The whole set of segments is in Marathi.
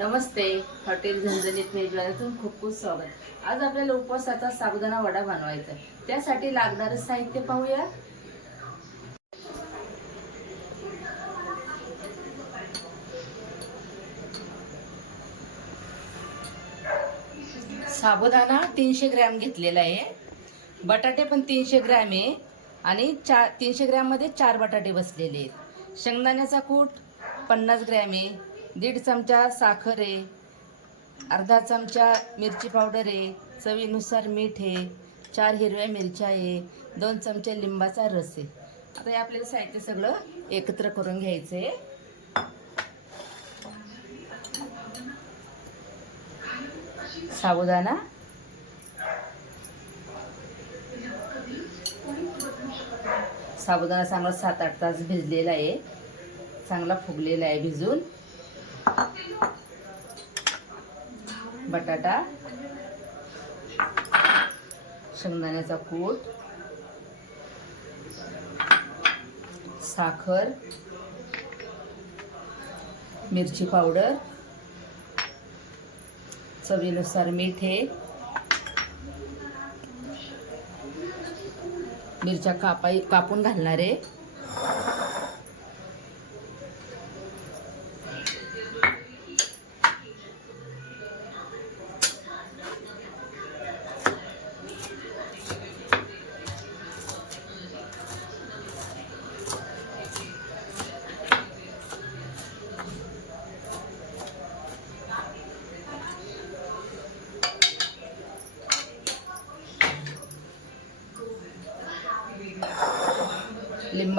नमस्ते. हॉटेल झंझणीत मेजवानीतून खूप खूप स्वागत. आज आपल्याला उपवासाचा साबुदाणा वडा बनवायचा आहे. त्यासाठी लागणारं साहित्य पाहूया. साबुदाणा तीनशे ग्रॅम घेतलेला आहे. बटाटे पण तीनशे ग्रॅम आहे. आणि चार तीनशे ग्रॅममध्ये चार बटाटे बसलेले आहेत. शेंगदाण्याचा कूट पन्नास ग्रॅम आहे. दीड चमचा साखर आहे अर्धा चमचा मिरची पावडर आहे चवीनुसार मीठ आहे चार हिरव्या मिरच्या आहे दोन चमचे लिंबाचा रस आहे. आता हे आपल्याला साहित्य सगळं एकत्र करून घ्यायचं आहे साबुदाणा. साबुदाणा चांगला सात आठ तास भिजलेला आहे. चांगला फुगलेला आहे भिजून. बटाटा शेंगदाण्याचा कूट साखर मिरची पावडर चवीनुसार मीठ मिरच्या कापाई कापून घालणार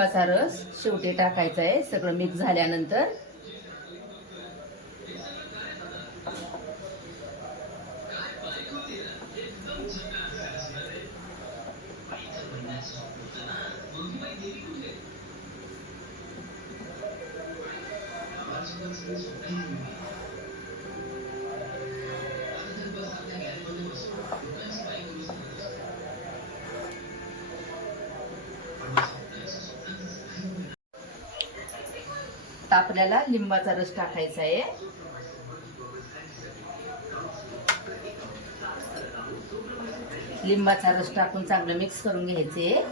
आहे लिंबाचा रस शेवटी टाकायचा आहे. सगळं मिक्स झाल्यानंतर आता आपल्याला लिंबाचा रस टाकायचा आहे. लिंबाचा रस टाकून चांगलं मिक्स करून घ्यायचे.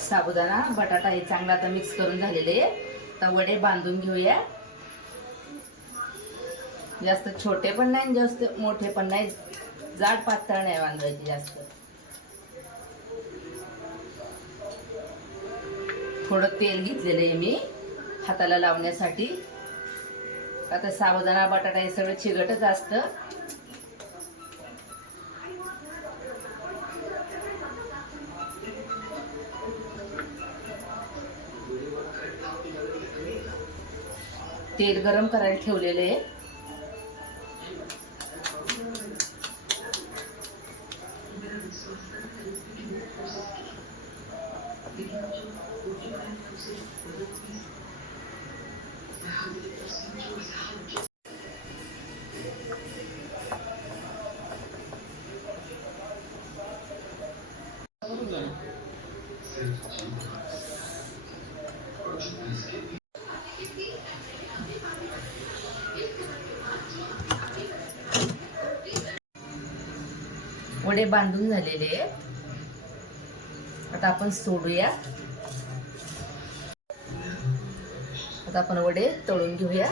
साबुदाणा बटाटा हे चांगला आता मिक्स करून झालेले तर वडे बांधून घेऊया. जास्त छोटे पण नाही जास्त मोठे पण नाही. जाड पातळ नाही बांधवायचे जास्त. थोडं तेल घेतलेलं आहे मी हाताला लावण्यासाठी. आता साबुदाणा बटाटा हे सगळं चिगटच असतं. तेल गरम करायला ठेवलेलं आहे. वडे बांधून झालेले आहेत. आता आपण सोडूया. आता आपण वडे तळून घेऊया.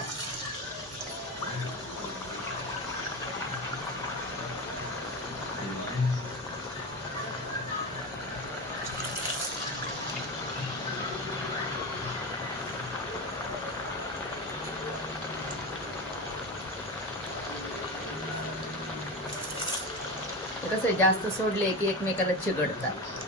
कसं आहे, जास्त सोडले की एकमेकाला चिघडतात.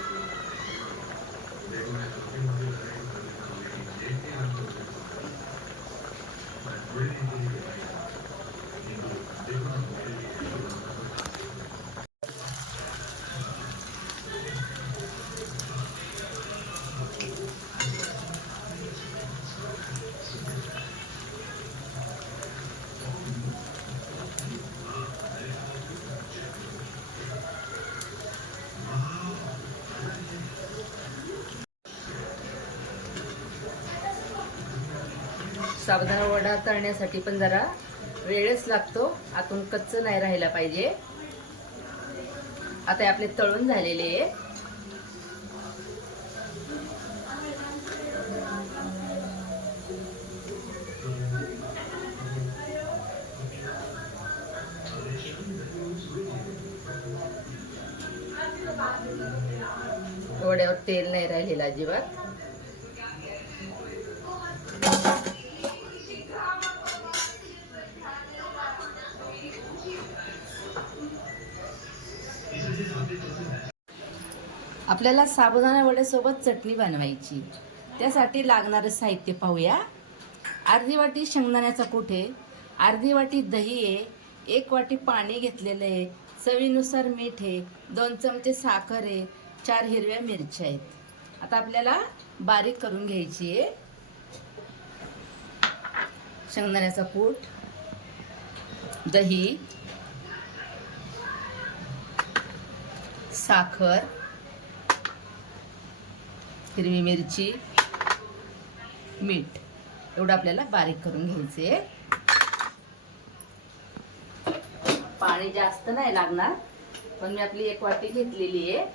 साबुदाणा वडा तळण्यासाठी पण जरा वेळच लागतो. आतून कच्च नाही राहायला पाहिजे. आता हे आपले तळून झालेले आहे. वड्यावर तेल नाही राहिलेलं अजिबात. आपल्याला साबुदाणा वड्यासोबत चटणी बनवायची. त्यासाठी लागणारं साहित्य पाहूया. अर्धी वाटी शेंगदाण्याचा कूट आहे. अर्धी वाटी दही आहे. एक वाटी पाणी घेतलेलं आहे. चवीनुसार मीठ आहे. दोन चमचे साखर आहे. चार हिरव्या मिरच्या आहेत. आता आपल्याला बारीक करून घ्यायची आहे. शेंगदाण्याचा कूट दही साखर हिरवी मिरची मीठ एवढं आपल्याला बारीक करून घ्यायचे पाणी जास्त नाही लागणार पण मी आपली एक वाटी घेतलेली आहे.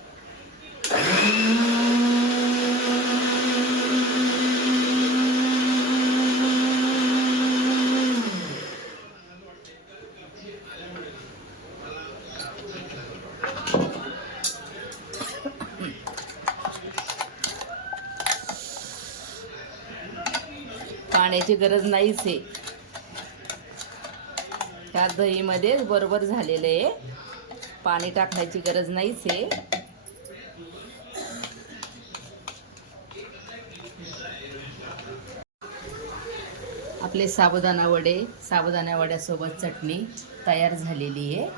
पाण्याची गरज नाहीच आहे त्या दहीमध्ये बरोबर झालेलं आहे पाणी टाकण्याची गरज नाहीच आहे आपले साबुदाणा वडे साबुदाणा वड्यासोबत चटणी तयार झालेली आहे.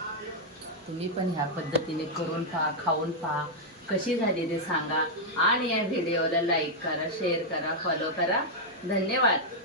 तुम्ही पण ह्या पद्धतीने करून पहा खाऊन पहा. कशी झाली ते सांगा. आणि या व्हिडिओला लाईक करा शेअर करा फॉलो करा. धन्यवाद.